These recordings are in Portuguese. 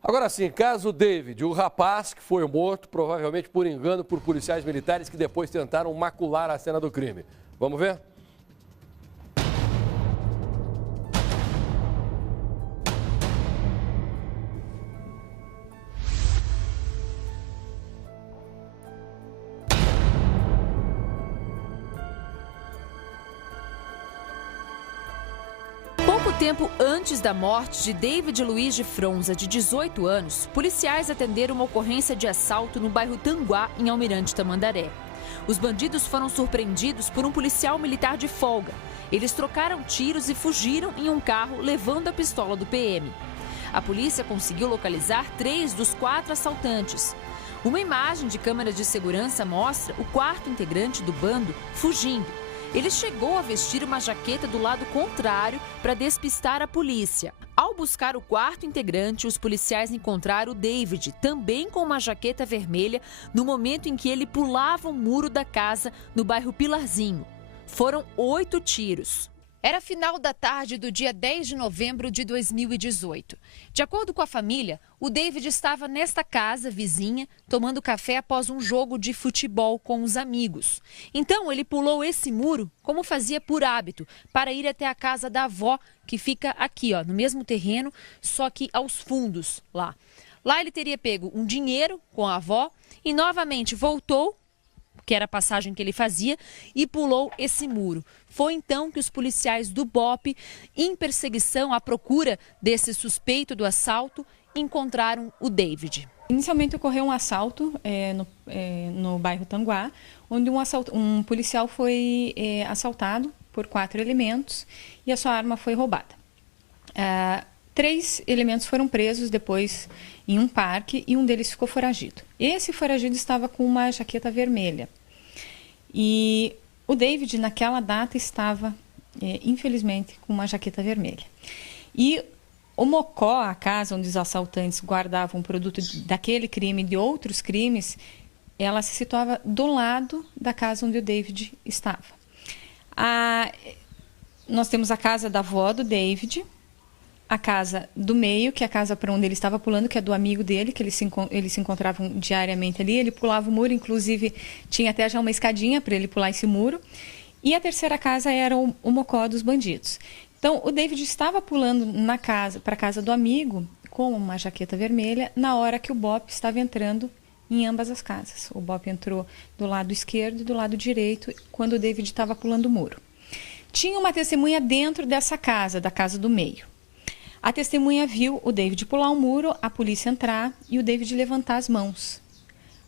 Agora sim, caso David, o rapaz que foi morto, provavelmente por engano por policiais militares que depois tentaram macular a cena do crime. Vamos ver? Pouco tempo antes da morte de David Luiz de Fronza, de 18 anos, policiais atenderam uma ocorrência de assalto no bairro Tanguá, em Almirante Tamandaré. Os bandidos foram surpreendidos por um policial militar de folga. Eles trocaram tiros e fugiram em um carro, levando a pistola do PM. A polícia conseguiu localizar 3 dos 4 assaltantes. Uma imagem de câmeras de segurança mostra o quarto integrante do bando fugindo. Ele chegou a vestir uma jaqueta do lado contrário para despistar a polícia. Ao buscar o quarto integrante, os policiais encontraram o David, também com uma jaqueta vermelha, no momento em que ele pulava o muro da casa no bairro Pilarzinho. Foram 8 tiros. Era final da tarde do dia 10 de novembro de 2018. De acordo com a família, o David estava nesta casa vizinha, tomando café após um jogo de futebol com os amigos. Então, ele pulou esse muro, como fazia por hábito, para ir até a casa da avó, que fica aqui, no mesmo terreno, só que aos fundos, lá. Lá ele teria pego um dinheiro com a avó e novamente voltou, que era a passagem que ele fazia, e pulou esse muro. Foi então que os policiais do BOPE, em perseguição à procura desse suspeito do assalto, encontraram o David. Inicialmente ocorreu um assalto no bairro Tanguá, onde um policial foi assaltado por 4 elementos e a sua arma foi roubada. 3 elementos foram presos depois em um parque e um deles ficou foragido. Esse foragido estava com uma jaqueta vermelha. E o David, naquela data, estava, infelizmente, com uma jaqueta vermelha. E o Mocó, a casa onde os assaltantes guardavam produto daquele crime e de outros crimes, ela se situava do lado da casa onde o David estava. Nós temos a casa da avó do David, a casa do meio, que é a casa para onde ele estava pulando, que é do amigo dele, que eles se encontravam diariamente ali. Ele pulava o muro, inclusive tinha até já uma escadinha para ele pular esse muro. E a terceira casa era o Mocó dos bandidos. Então, o David estava pulando para a casa do amigo com uma jaqueta vermelha na hora que o BOPE estava entrando em ambas as casas. O BOPE entrou do lado esquerdo e do lado direito quando o David estava pulando o muro. Tinha uma testemunha dentro dessa casa, da casa do meio. A testemunha viu o David pular um muro, a polícia entrar e o David levantar as mãos.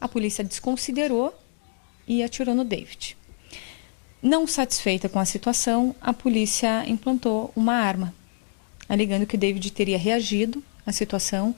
A polícia desconsiderou e atirou no David. Não satisfeita com a situação, a polícia implantou uma arma, alegando que o David teria reagido à situação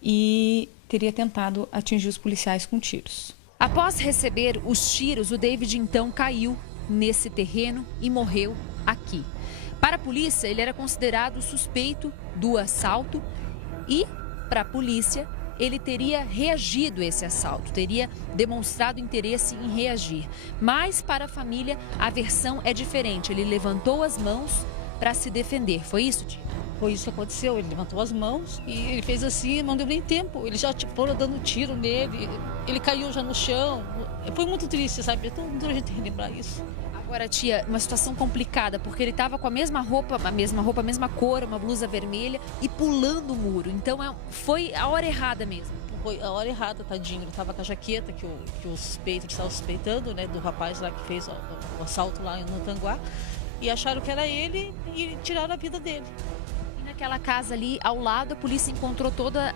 e teria tentado atingir os policiais com tiros. Após receber os tiros, o David então caiu nesse terreno e morreu aqui. Para a polícia, ele era considerado suspeito do assalto e, para a polícia, ele teria reagido a esse assalto, teria demonstrado interesse em reagir. Mas, para a família, a versão é diferente. Ele levantou as mãos para se defender. Foi isso, Tia? Foi isso que aconteceu. Ele levantou as mãos e ele fez assim, não deu nem tempo. Ele já foram dando tiro nele, ele caiu já no chão. Foi muito triste, sabe? É tão duro a gente relembrar isso. Agora, tia, uma situação complicada, porque ele estava com a mesma roupa, a mesma cor, uma blusa vermelha e pulando o muro. Então, foi a hora errada mesmo. Foi a hora errada, tadinho. Ele estava com a jaqueta que o suspeito estava suspeitando, né, do rapaz lá que fez o assalto lá no Tanguá. E acharam que era ele e tiraram a vida dele. E naquela casa ali, ao lado, a polícia encontrou toda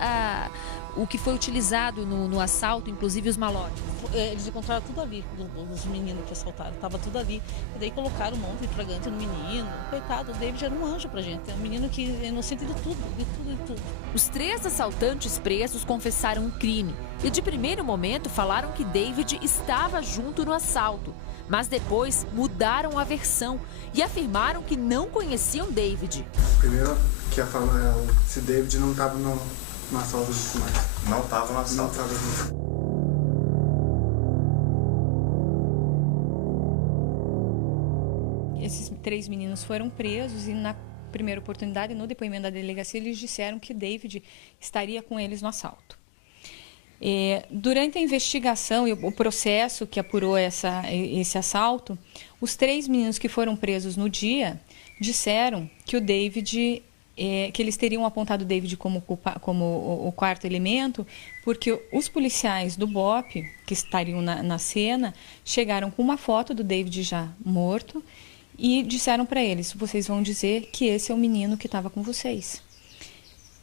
o que foi utilizado no assalto, inclusive os malotes. Eles encontraram tudo ali, dos meninos que assaltaram, estava tudo ali. E daí colocaram um monte de flagrante no menino. Coitado, o David era um anjo pra gente. É um menino que é inocente de tudo, de tudo, de tudo. Os 3 assaltantes presos confessaram o crime. E de primeiro momento falaram que David estava junto no assalto. Mas depois mudaram a versão e afirmaram que não conheciam David. Primeiro que ia falar se David não estava no assalto dos demais. Não estava no assalto. Não estava no assalto. Esses 3 meninos foram presos e primeira oportunidade, no depoimento da delegacia, eles disseram que David estaria com eles no assalto. Durante a investigação e o processo que apurou esse assalto, os 3 meninos que foram presos no dia disseram que o David, que eles teriam apontado o David como o quarto elemento, porque os policiais do BOPE, que estariam na cena, chegaram com uma foto do David já morto e disseram para eles: vocês vão dizer que esse é o menino que estava com vocês.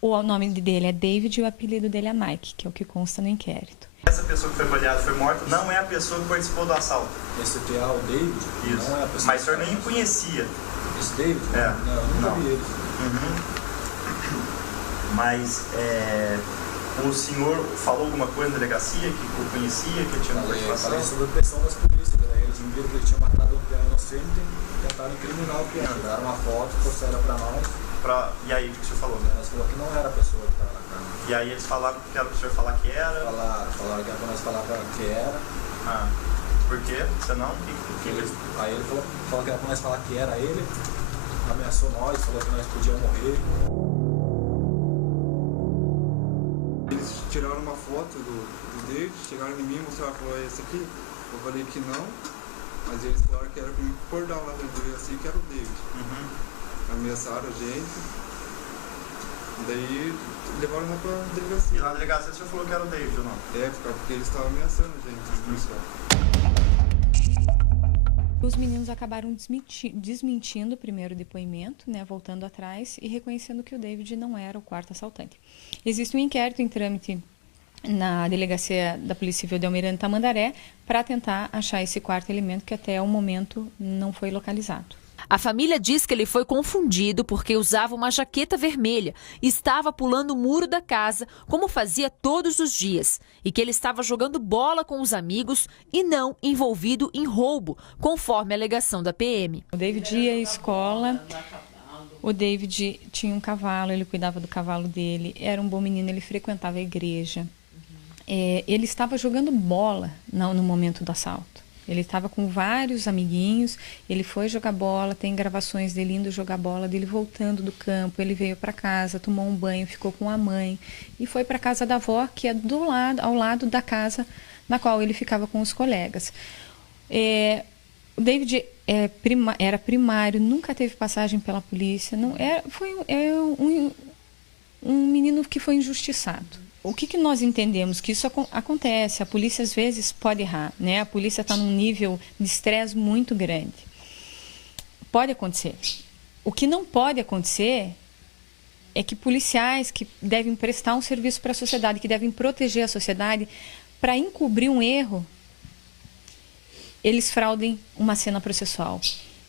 O nome dele é David e o apelido dele é Mike, que é o que consta no inquérito. Essa pessoa que foi baleada, foi morta, não é a pessoa que participou do assalto. Esse que é o David? Isso. Não é a pessoa. Mas o senhor nem conhecia. Esse David? Não, nunca vi ele. Mas o senhor falou alguma coisa na delegacia que eu conhecia, que tinha uma participação? Falei sobre a pressão das polícias, né? Eles viram que ele tinha matado um piano inocente e tentaram incriminar o piano. Tiraram uma foto, trouxeram para nós. E aí, o que o senhor falou? Nós falou que não era a pessoa que estava na cama. E aí eles falaram que era para o senhor falar que era? Falaram que era para nós falar que era. Por quê? Senão? Aí ele falou que era para nós falar que era ele, ameaçou nós, falou que nós podíamos morrer. Eles tiraram uma foto do David, chegaram em mim e mostraram, falaram: esse aqui? Eu falei que não, mas eles falaram que era para me acordar lá dentro, assim, que era o David. Ameaçaram a gente, daí levaram lá pra delegacia. E na delegacia o senhor falou que era o David ou não? Porque eles estavam ameaçando a gente, Os meninos acabaram desmentindo o primeiro depoimento, né, voltando atrás e reconhecendo que o David não era o quarto assaltante. Existe um inquérito em trâmite na delegacia da Polícia Civil de Almirante Tamandaré para tentar achar esse quarto elemento que até o momento não foi localizado. A família diz que ele foi confundido porque usava uma jaqueta vermelha e estava pulando o muro da casa, como fazia todos os dias, e que ele estava jogando bola com os amigos e não envolvido em roubo, conforme a alegação da PM. O David ia à escola, o David tinha um cavalo, ele cuidava do cavalo dele, era um bom menino, ele frequentava a igreja. Ele estava jogando bola no momento do assalto. Ele estava com vários amiguinhos, ele foi jogar bola, tem gravações dele indo jogar bola, dele voltando do campo, ele veio para casa, tomou um banho, ficou com a mãe e foi para a casa da avó, que é ao lado da casa na qual ele ficava com os colegas. O David era primário, nunca teve passagem pela polícia, foi um menino que foi injustiçado. O que nós entendemos? Que isso acontece, a polícia às vezes pode errar, né? A polícia está num nível de estresse muito grande. Pode acontecer. O que não pode acontecer é que policiais que devem prestar um serviço para a sociedade, que devem proteger a sociedade, para encobrir um erro, eles fraudem uma cena processual.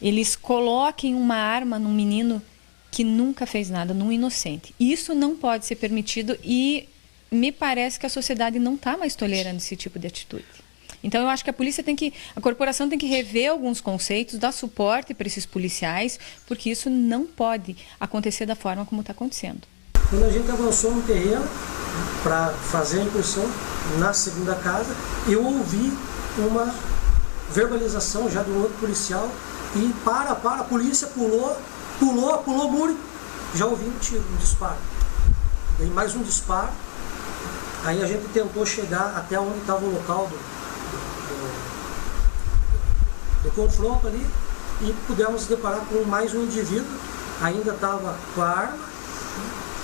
Eles coloquem uma arma num menino que nunca fez nada, num inocente. Isso não pode ser permitido e me parece que a sociedade não está mais tolerando esse tipo de atitude. Então, eu acho que a corporação tem que rever alguns conceitos, dar suporte para esses policiais, porque isso não pode acontecer da forma como está acontecendo. Quando a gente avançou no terreno para fazer a incursão na segunda casa, eu ouvi uma verbalização já do outro policial e a polícia pulou o muro, já ouvi um tiro, um disparo. Daí mais um disparo. Aí a gente tentou chegar até onde estava o local do confronto ali e pudemos deparar com mais um indivíduo, ainda estava com a arma,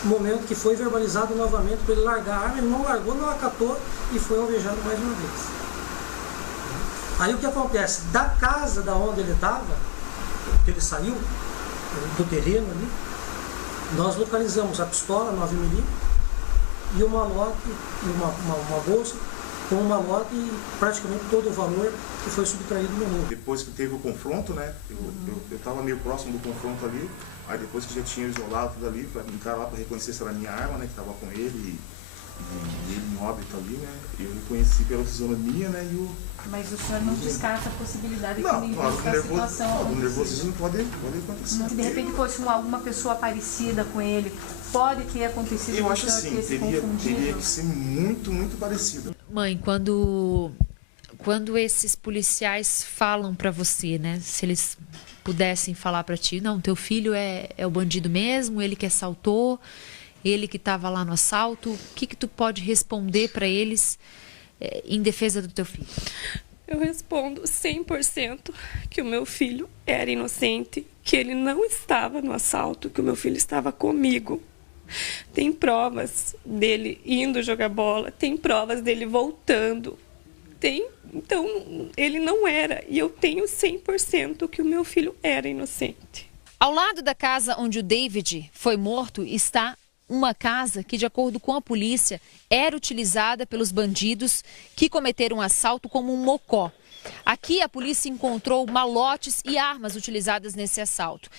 no momento que foi verbalizado novamente para ele largar a arma, ele não largou, não acatou e foi alvejado mais uma vez. Aí o que acontece? Da casa da onde ele estava, que ele saiu, do terreno ali, nós localizamos a pistola 9mm, e um malote, uma bolsa com um malote e praticamente todo o valor que foi subtraído no roubo. Depois que teve o confronto, né, eu estava meio próximo do confronto ali, aí depois que já tinha isolado tudo ali, para entrar lá para reconhecer se era a minha arma, né, que estava com ele, e ele em óbito ali, né, eu reconheci pela fisionomia, né, e o... Mas o senhor não descarta a possibilidade não, que claro, da situação... o nervosismo pode acontecer. Se de repente fosse alguma pessoa parecida com ele, pode ter acontecido... Eu acho assim, teria que ser muito, muito parecido. Mãe, quando quando esses policiais falam para você, né? Se eles pudessem falar para ti, não, teu filho é o bandido mesmo, ele que assaltou, ele que estava lá no assalto, o que tu pode responder para eles em defesa do teu filho? Eu respondo 100% que o meu filho era inocente, que ele não estava no assalto, que o meu filho estava comigo. Tem provas dele indo jogar bola, tem provas dele voltando. Então, ele não era, e eu tenho 100% que o meu filho era inocente. Ao lado da casa onde o David foi morto está uma casa que, de acordo com a polícia, era utilizada pelos bandidos que cometeram um assalto como um mocó. Aqui a polícia encontrou malotes e armas utilizadas nesse assalto.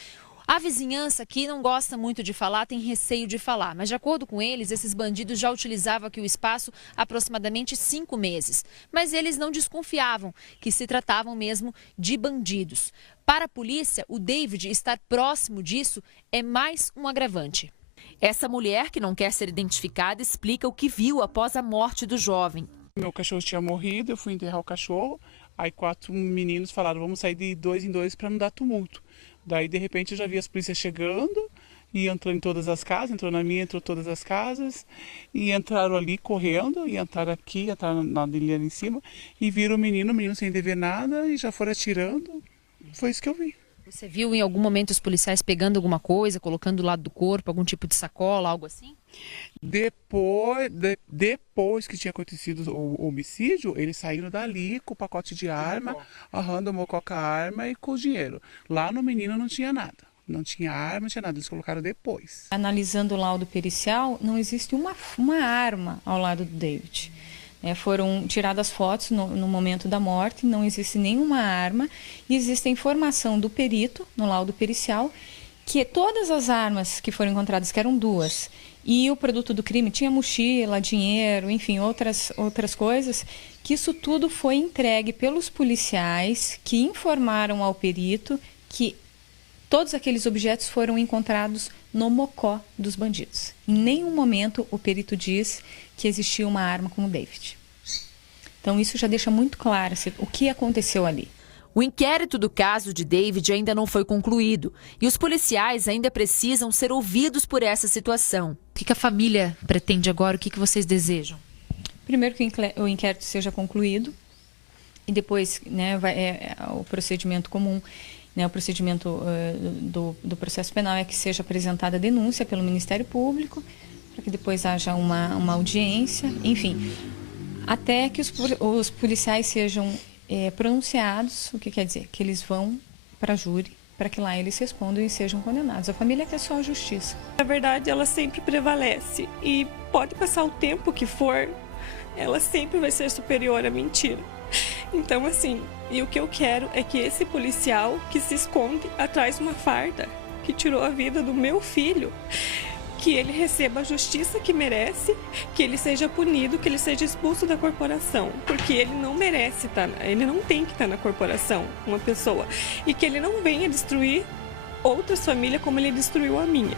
A vizinhança aqui não gosta muito de falar, tem receio de falar, mas de acordo com eles, esses bandidos já utilizavam aqui o espaço há aproximadamente 5 meses. Mas eles não desconfiavam que se tratavam mesmo de bandidos. Para a polícia, o David estar próximo disso é mais um agravante. Essa mulher, que não quer ser identificada, explica o que viu após a morte do jovem. Meu cachorro tinha morrido, eu fui enterrar o cachorro, aí 4 meninos falaram, vamos sair de 2 em 2 para não dar tumulto. Daí, de repente, eu já vi as polícias chegando e entrou em todas as casas, entrou na minha, entrou em todas as casas, e entraram ali correndo, e entraram aqui, entraram na linha ali em cima, e viram o menino sem dever nada, e já foram atirando. Foi isso que eu vi. Você viu em algum momento os policiais pegando alguma coisa, colocando do lado do corpo, algum tipo de sacola, algo assim? Depois que tinha acontecido o homicídio, eles saíram dali com o pacote de arma, tomou com a arma e com o dinheiro. Lá no menino não tinha nada. Não tinha arma, não tinha nada. Eles colocaram depois. Analisando o laudo pericial, não existe uma arma ao lado do David. Foram tiradas fotos no momento da morte, não existe nenhuma arma. E existe a informação do perito, no laudo pericial, que todas as armas que foram encontradas, que eram 2, e o produto do crime tinha mochila, dinheiro, enfim, outras coisas, que isso tudo foi entregue pelos policiais que informaram ao perito que todos aqueles objetos foram encontrados no mocó dos bandidos. Em nenhum momento o perito diz que existia uma arma com o David. Então isso já deixa muito claro o que aconteceu ali. O inquérito do caso de David ainda não foi concluído e os policiais ainda precisam ser ouvidos por essa situação. O que a família pretende agora? O que vocês desejam? Primeiro que o inquérito seja concluído e depois, né, o procedimento comum, né, o procedimento do processo penal é que seja apresentada a denúncia pelo Ministério Público, para que depois haja uma audiência, enfim, até que os policiais sejam pronunciados, o que quer dizer? Que eles vão para a júri, para que lá eles respondam e sejam condenados. A família quer só a justiça. A verdade, ela sempre prevalece e pode passar o tempo que for, ela sempre vai ser superior à mentira. Então, assim, e o que eu quero é que esse policial que se esconde atrás de uma farda, que tirou a vida do meu filho, que ele receba a justiça que merece, que ele seja punido, que ele seja expulso da corporação, porque ele não merece ele não tem que estar na corporação, uma pessoa, e que ele não venha destruir outras famílias como ele destruiu a minha.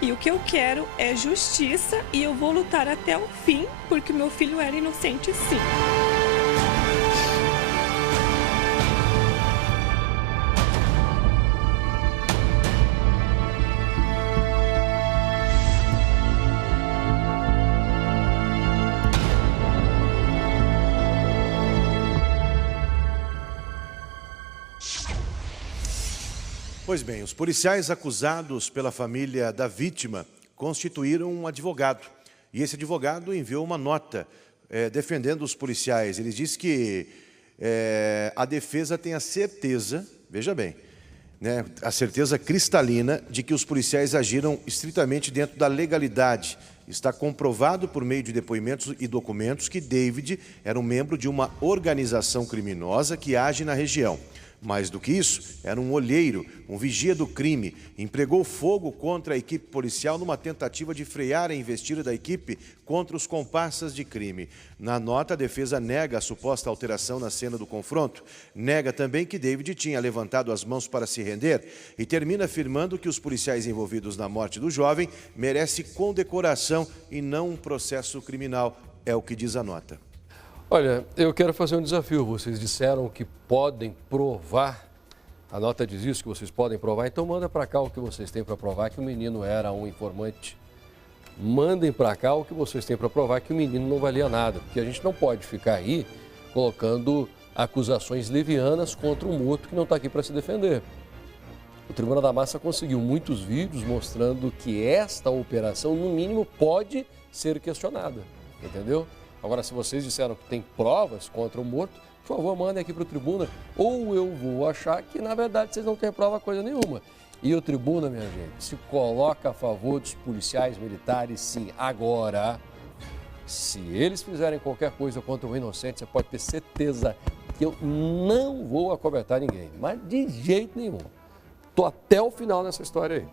E o que eu quero é justiça e eu vou lutar até o fim, porque o meu filho era inocente, sim. Pois bem, os policiais acusados pela família da vítima constituíram um advogado. E esse advogado enviou uma nota defendendo os policiais. Ele diz que a defesa tem a certeza, veja bem, né, a certeza cristalina de que os policiais agiram estritamente dentro da legalidade. Está comprovado por meio de depoimentos e documentos que David era um membro de uma organização criminosa que age na região. Mais do que isso, era um olheiro, um vigia do crime, empregou fogo contra a equipe policial numa tentativa de frear a investida da equipe contra os comparsas de crime. Na nota, a defesa nega a suposta alteração na cena do confronto, nega também que David tinha levantado as mãos para se render e termina afirmando que os policiais envolvidos na morte do jovem merecem condecoração e não um processo criminal, é o que diz a nota. Olha, eu quero fazer um desafio. Vocês disseram que podem provar, a nota diz isso, que vocês podem provar, então manda para cá o que vocês têm para provar que o menino era um informante. Mandem para cá o que vocês têm para provar que o menino não valia nada, porque a gente não pode ficar aí colocando acusações levianas contra um morto que não está aqui para se defender. O Tribuna da Massa conseguiu muitos vídeos mostrando que esta operação, no mínimo, pode ser questionada, entendeu? Agora, se vocês disseram que tem provas contra o morto, por favor, mandem aqui para o Tribuna, ou eu vou achar que, na verdade, vocês não têm prova coisa nenhuma. E o Tribuna, minha gente, se coloca a favor dos policiais militares, sim. Agora, se eles fizerem qualquer coisa contra um inocente, você pode ter certeza que eu não vou acobertar ninguém, mas de jeito nenhum. Estou até o final nessa história aí.